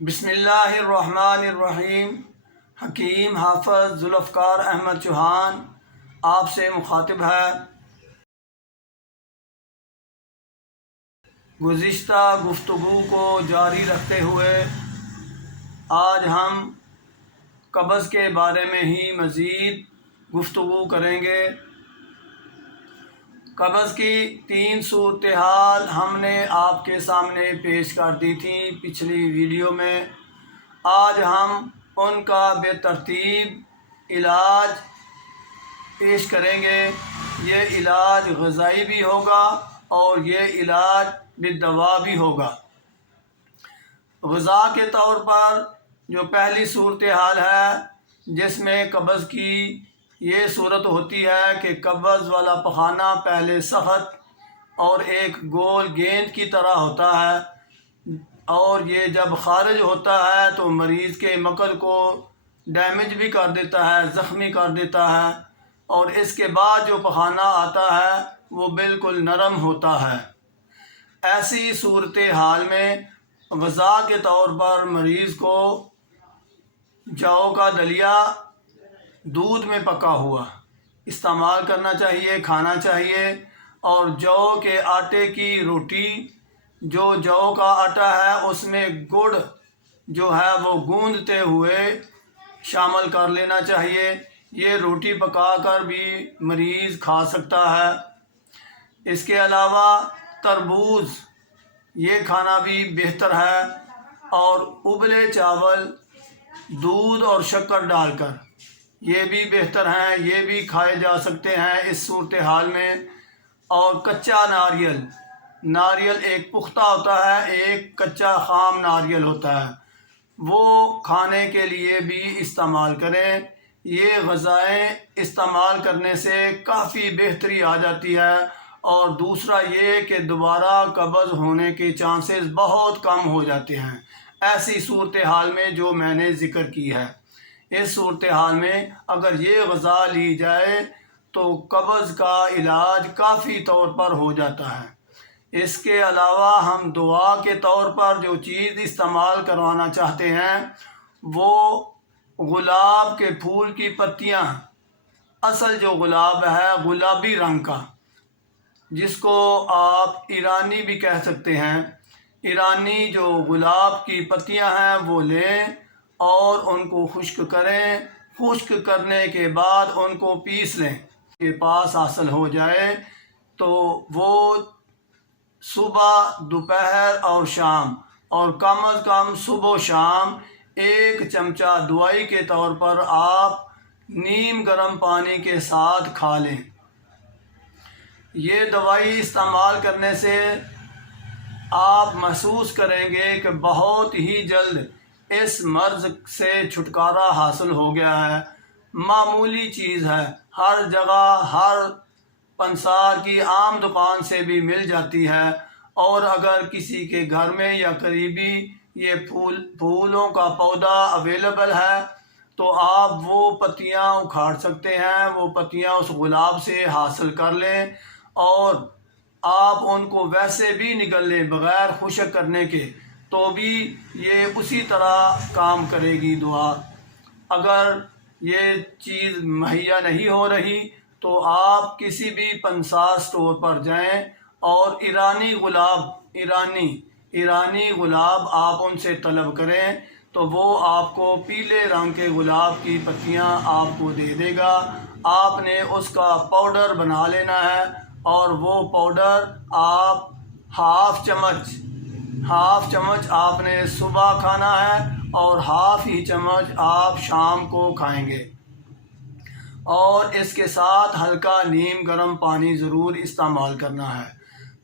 بسم اللہ الرحمن الرحیم۔ حکیم حافظ ذوالفقار احمد چوہان آپ سے مخاطب ہے۔ گزشتہ گفتگو کو جاری رکھتے ہوئے آج ہم قبض کے بارے میں ہی مزید گفتگو کریں گے۔ قبض کی 3 صورتحال ہم نے آپ کے سامنے پیش کر دی تھی پچھلی ویڈیو میں۔ آج ہم ان کا بے ترتیب علاج پیش کریں گے۔ یہ علاج غذائی بھی ہوگا اور یہ علاج بالدوا بھی ہوگا۔ غذا کے طور پر جو پہلی صورتحال ہے جس میں قبض کی یہ صورت ہوتی ہے کہ قبض والا پخانہ پہلے سخت اور ایک گول گیند کی طرح ہوتا ہے، اور یہ جب خارج ہوتا ہے تو مریض کے مکل کو ڈیمیج بھی کر دیتا ہے، زخمی کر دیتا ہے، اور اس کے بعد جو پخانہ آتا ہے وہ بالکل نرم ہوتا ہے۔ ایسی صورتحال میں غذا کے طور پر مریض کو جو کا دلیا دودھ میں پکا ہوا استعمال کرنا چاہیے، کھانا چاہیے، اور جو کے آٹے کی روٹی، جو کا آٹا ہے اس میں گڑ جو ہے وہ گوندتے ہوئے شامل کر لینا چاہیے۔ یہ روٹی پکا کر بھی مریض کھا سکتا ہے۔ اس کے علاوہ تربوز یہ کھانا بھی بہتر ہے، اور ابلے چاول دودھ اور شکر ڈال کر یہ بھی بہتر ہیں، یہ بھی کھائے جا سکتے ہیں اس صورتحال میں۔ اور کچا ناریل ایک پختہ ہوتا ہے، ایک کچا خام ناریل ہوتا ہے، وہ کھانے کے لیے بھی استعمال کریں۔ یہ غذائیں استعمال کرنے سے کافی بہتری آ جاتی ہے، اور دوسرا یہ کہ دوبارہ قبض ہونے کے چانسز بہت کم ہو جاتے ہیں ایسی صورتحال میں جو میں نے ذکر کی ہے۔ اس صورتحال میں اگر یہ غذا لی جائے تو قبض کا علاج کافی طور پر ہو جاتا ہے۔ اس کے علاوہ ہم دعا کے طور پر جو چیز استعمال کروانا چاہتے ہیں وہ گلاب کے پھول کی پتیاں، اصل جو گلاب ہے گلابی رنگ کا، جس کو آپ ایرانی بھی کہہ سکتے ہیں، ایرانی جو گلاب کی پتیاں ہیں وہ لیں اور ان کو خشک کریں۔ خشک کرنے کے بعد ان کو پیس لیں، کے پاس حاصل ہو جائے تو وہ صبح، دوپہر اور شام، اور کم از کم صبح و شام 1 چمچہ دوائی کے طور پر آپ نیم گرم پانی کے ساتھ کھا لیں۔ یہ دوائی استعمال کرنے سے آپ محسوس کریں گے کہ بہت ہی جلد اس مرض سے چھٹکارا حاصل ہو گیا ہے۔ معمولی چیز ہے، ہر جگہ، ہر پنسار کی عام دکان سے بھی مل جاتی ہے، اور اگر کسی کے گھر میں یا قریبی یہ پھولوں کا پودا اویلیبل ہے تو آپ وہ پتیاں اکھاڑ سکتے ہیں، وہ پتیاں اس گلاب سے حاصل کر لیں، اور آپ ان کو ویسے بھی نگل لیں بغیر خشک کرنے کے، تو بھی یہ اسی طرح کام کرے گی دعا۔ اگر یہ چیز مہیا نہیں ہو رہی تو آپ کسی بھی پنسار سٹور پر جائیں اور ایرانی گلاب آپ ان سے طلب کریں تو وہ آپ کو پیلے رنگ کے گلاب کی پتیاں آپ کو دے دے گا۔ آپ نے اس کا پاؤڈر بنا لینا ہے، اور وہ پاؤڈر آپ ہاف چمچ آپ نے صبح کھانا ہے اور ہاف ہی چمچ آپ شام کو کھائیں گے، اور اس کے ساتھ ہلکا نیم گرم پانی ضرور استعمال کرنا ہے۔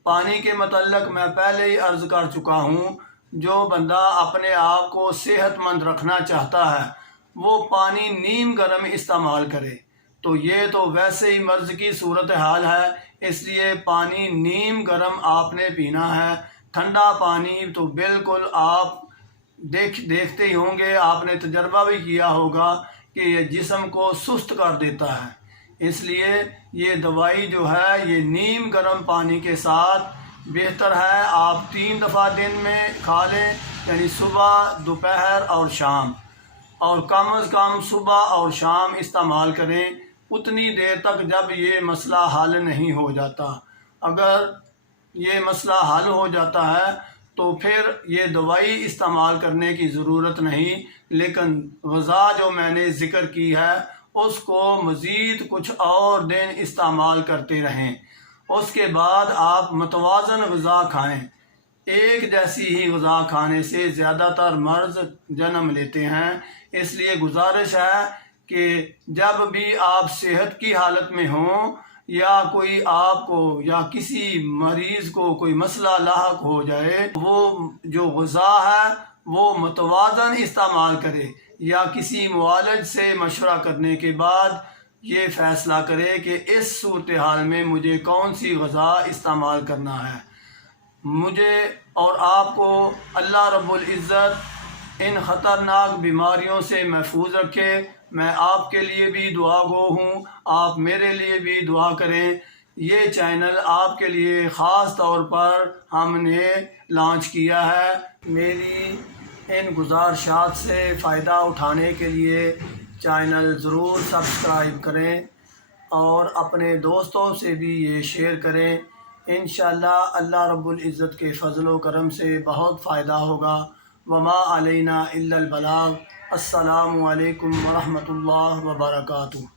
پانی کے متعلق میں پہلے ہی عرض کر چکا ہوں، جو بندہ اپنے آپ کو صحت مند رکھنا چاہتا ہے وہ پانی نیم گرم استعمال کرے۔ تو یہ تو ویسے ہی مرض کی صورتحال ہے، اس لیے پانی نیم گرم آپ نے پینا ہے۔ ٹھنڈا پانی تو بالکل آپ دیکھتے ہی ہوں گے، آپ نے تجربہ بھی کیا ہوگا کہ یہ جسم کو سست کر دیتا ہے۔ اس لیے یہ دوائی جو ہے یہ نیم گرم پانی کے ساتھ بہتر ہے۔ آپ 3 دفعہ دن میں کھا لیں، یعنی صبح، دوپہر اور شام، اور کم از کم صبح اور شام استعمال کریں اتنی دیر تک جب یہ مسئلہ حل نہیں ہو جاتا۔ اگر یہ مسئلہ حل ہو جاتا ہے تو پھر یہ دوائی استعمال کرنے کی ضرورت نہیں، لیکن غذا جو میں نے ذکر کی ہے اس کو مزید کچھ اور دن استعمال کرتے رہیں۔ اس کے بعد آپ متوازن غذا کھائیں۔ ایک جیسی ہی غذا کھانے سے زیادہ تر مرض جنم لیتے ہیں، اس لیے گزارش ہے کہ جب بھی آپ صحت کی حالت میں ہوں یا کوئی آپ کو یا کسی مریض کو کوئی مسئلہ لاحق ہو جائے، وہ جو غذا ہے وہ متوازن استعمال کرے، یا کسی معالج سے مشورہ کرنے کے بعد یہ فیصلہ کرے کہ اس صورتحال میں مجھے کون سی غذا استعمال کرنا ہے۔ مجھے اور آپ کو اللہ رب العزت ان خطرناک بیماریوں سے محفوظ رکھے۔ میں آپ کے لیے بھی دعا گو ہوں، آپ میرے لیے بھی دعا کریں۔ یہ چینل آپ کے لیے خاص طور پر ہم نے لانچ کیا ہے۔ میری ان گزارشات سے فائدہ اٹھانے کے لیے چینل ضرور سبسکرائب کریں اور اپنے دوستوں سے بھی یہ شیئر کریں۔ انشاءاللہ اللہ رب العزت کے فضل و کرم سے بہت فائدہ ہوگا۔ وما علینا الا البلاغ۔ السلام علیکم ورحمۃ اللہ وبرکاتہ۔